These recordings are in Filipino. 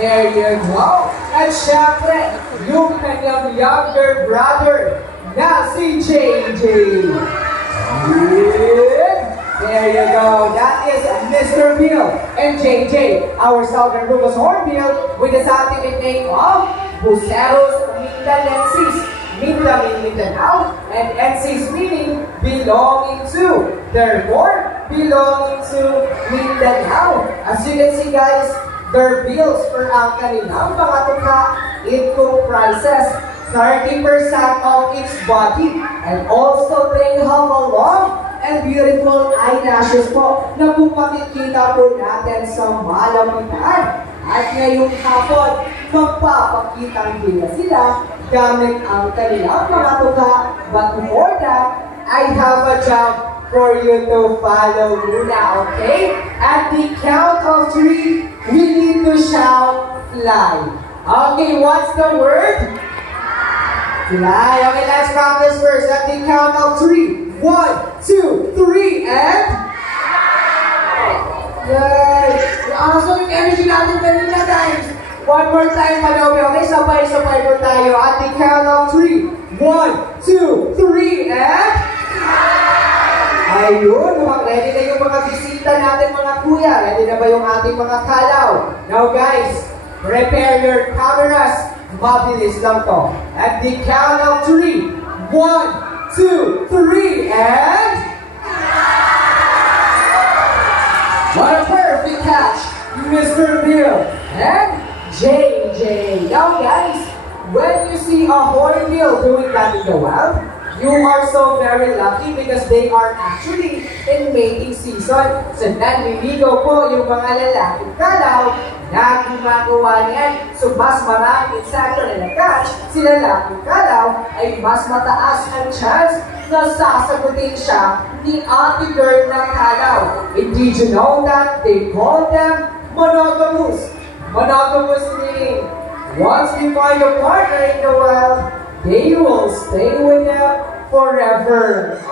There you go. At syempre, yung kanyang younger brother na si JJ. There you go. That is Mr. Bill and JJ, our Southern Rufus Hornbill, with the scientific name of Buceros mindanensis. Minda meaning Mindanao, and ensis meaning belonging to. Therefore, belonging to Mindanao. As you can see, guys, their bills for ang kanilang mga tukha, it comprises 30% of its body, and also they have a long and beautiful eyelashes po na kung makikita po natin sa malamitan. At ngayong hapon, magpapakitang nila sila gamit ang kanilang mga tukha. But before that, I have a job for you to follow muna, okay? At the count of 3, we need to shout fly. Okay, what's the word? Fly. Okay, let's practice first. At the count of 3. 1, 2, 3, and... Yay! So yung energy natin kanina, guys. One more time, Manobi. Okay, sabay-sabay po tayo. At the count of 3. 1, 2, 3, and... Ayun, mukhang ready na yung mga bisita natin, mga kuya. Ready na ba yung ating mga kalaw? Now, guys, prepare your cameras. Mabilis lang to. At the count of 3. 1, 2, 3, and... What a perfect catch, Mr. Bill and JJ. Now guys, when you see a hornbill doing that in the wild, you are so very lucky because they are actually in mating season. So nanliligo po yung mga lalaking kalaw na gumagawa niyan. So mas maraming insekto na na-catch, si lalaking kalaw ay mas mataas ang chance na sasagutin siya ni ate girl na kalaw. And did you know that they call them monogamous? Monogamous meaning, once you find a partner in the wild, they will stay with them forever.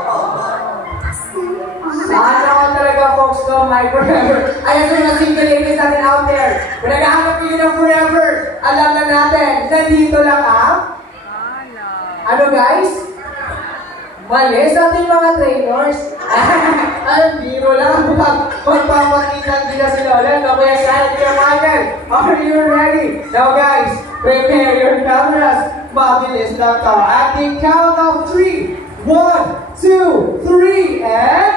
Sana all talaga folks know my forever. Ayan sa mga single ladies natin out there. Kung naghahanap kayo ng forever, alam na natin, nandito lang ang... Ano guys? Mali sa ating mga trainers. Ang biro lang. Magpapakita nila sila ulit. Okay, saan kayo Michael? Are you ready? Now guys, prepare your cameras. Mabilis lang to. At the count of 3. 1, 2, 3, and...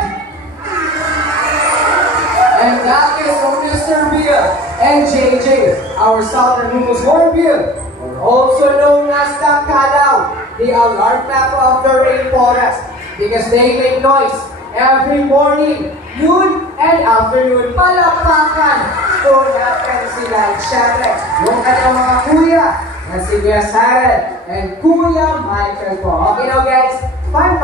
And that is from Mr. Bill and JJ, our Southern Rufus Hornbill, also known as the Kalaw, the alarm clock of the rainforest, because they make noise every morning, noon, and afternoon. Palakpakan po natin sila. Siyempre, yung kanyang mga kuya, na si Kuya Sarah and Kuya Michael po. Okay now guys, 5